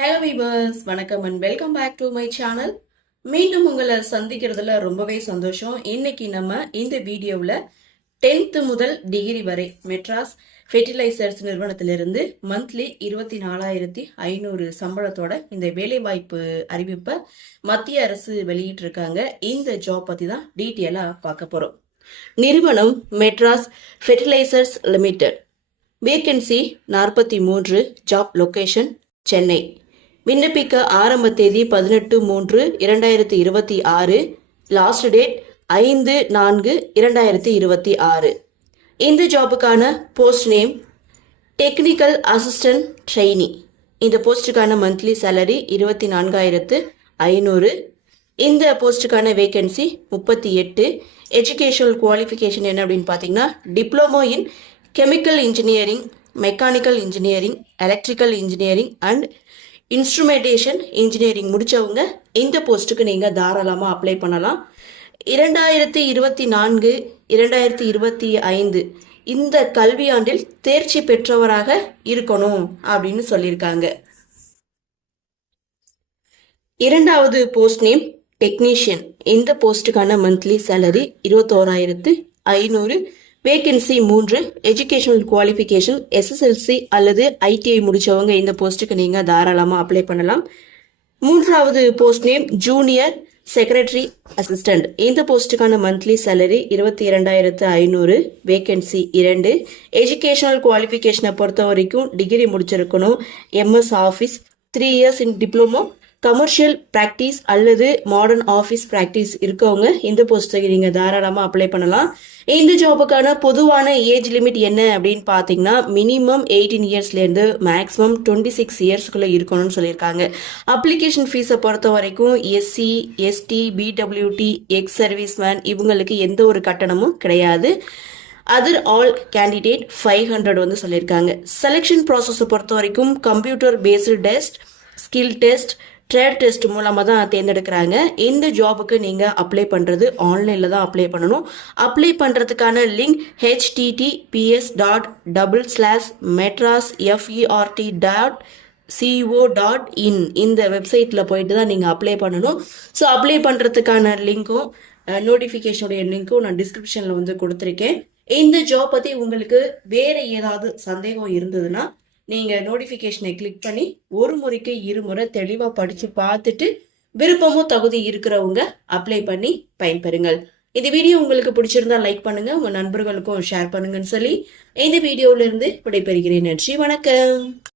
Hello viewers, வணக்கம் and welcome back to my channel. மீண்டும் உங்களை சந்திக்கிறதுல ரொம்பவே சந்தோஷம். இன்னைக்கு நம்ம இந்த வீடியோவில் 10th முதல் டிகிரி வரை மெட்ராஸ் ஃபெர்டிலைசர்ஸ் நிறுவனத்திலிருந்து மந்த்லி 24,500 சம்பளத்தோட இந்த வேலைவாய்ப்பு அறிவிப்பை மத்திய அரசு வெளியிட்டிருக்காங்க. இந்த ஜாப் பற்றி தான் டீட்டெயிலாக பார்க்க போகிறோம். நிறுவனம் Madras Fertilizers Limited. Vacancy 43. Job location Chennai. விண்ணப்பிக்க ஆரம்ப தேதி 18/3/2026. Last date 5/4/2026. இந்த ஜாபுக்கான post name technical assistant trainee. இந்த போஸ்ட்டுக்கான மந்த்லி சேலரி 24,500. இந்த போஸ்ட்டுக்கான வேகன்சி 38. எஜுகேஷனல் குவாலிஃபிகேஷன் என்ன அப்படின்னு பார்த்தீங்கன்னா, diploma in chemical engineering, mechanical engineering, electrical engineering and instrumentation engineering முடித்தவங்க இந்த போஸ்ட்டுக்கு நீங்கள் தாராளமாக அப்ளை பண்ணலாம். 2024-2025 இந்த கல்வியாண்டில் தேர்ச்சி பெற்றவராக இருக்கணும் அப்படின்னு சொல்லியிருக்காங்க. இரண்டாவது போஸ்ட் நேம் டெக்னீஷியன். இந்த போஸ்ட்டுக்கான monthly salary 21,500. Vacancy 3. Educational qualification SSLC அல்லது ஐடிஐ முடித்தவங்க இந்த போஸ்ட்டுக்கு நீங்கள் தாராளமாக அப்ளை பண்ணலாம். மூன்றாவது post name junior secretary assistant. இந்த போஸ்ட்டுக்கான மந்த்லி சேலரி 22,500. வேகன்சி 2. எஜுகேஷனல் குவாலிஃபிகேஷனை பொறுத்த வரைக்கும் டிகிரி முடிச்சிருக்கணும். MS office, 3 years in diploma, commercial practice அல்லது மாடர்ன் ஆஃபீஸ் ப்ராக்டிஸ் இருக்கவங்க இந்த போஸ்ட்டுக்கு நீங்கள் தாராளமாக அப்ளை பண்ணலாம். இந்த ஜாபுக்கான பொதுவான ஏஜ் லிமிட் என்ன அப்படின்னு பார்த்தீங்கன்னா, மினிமம் 18 இயர்ஸ்லேருந்து மேக்ஸிமம் 26 இயர்ஸ்க்குள்ளே இருக்கணும்னு சொல்லியிருக்காங்க. அப்ளிகேஷன் ஃபீஸை பொறுத்த வரைக்கும் SC, ST, PWD, ex serviceman இவங்களுக்கு எந்த ஒரு கட்டணமும் கிடையாது. அதர் ஆல் கேண்டிடேட் 500 வந்து சொல்லியிருக்காங்க. செலெக்ஷன் ப்ராசஸை பொறுத்த வரைக்கும் computer based test, skill test, trade test மூலமாக தான் தேர்ந்தெடுக்கிறாங்க. இந்த ஜாபுக்கு நீங்கள் அப்ளை பண்ணுறது ஆன்லைனில் தான் அப்ளை பண்ணணும். அப்ளை பண்ணுறதுக்கான லிங்க் https://metras.fert.co.in இந்த வெப்சைட்டில் போயிட்டு தான் நீங்கள் அப்ளை பண்ணணும். ஸோ அப்ளை பண்ணுறதுக்கான லிங்க்கும் நோட்டிஃபிகேஷனுடைய லிங்க்கும் நான் டிஸ்கிரிப்ஷனில் வந்து கொடுத்துருக்கேன். இந்த ஜாப் பற்றி உங்களுக்கு வேறு ஏதாவது சந்தேகம் இருந்ததுன்னா நீங்கள் நோட்டிஃபிகேஷனை கிளிக் பண்ணி ஒரு முறைக்கு 2 முறை தெளிவாக படித்து பார்த்துட்டு விருப்பமும் தகுதி இருக்கிறவங்க அப்ளை பண்ணி பயன்பெறுங்கள். இந்த வீடியோ உங்களுக்கு பிடிச்சிருந்தா லைக் பண்ணுங்க, உங்கள் நண்பர்களுக்கும் ஷேர் பண்ணுங்கன்னு சொல்லி இந்த வீடியோவிலிருந்து விடைபெறுகிறேன். நன்றி, வணக்கம்.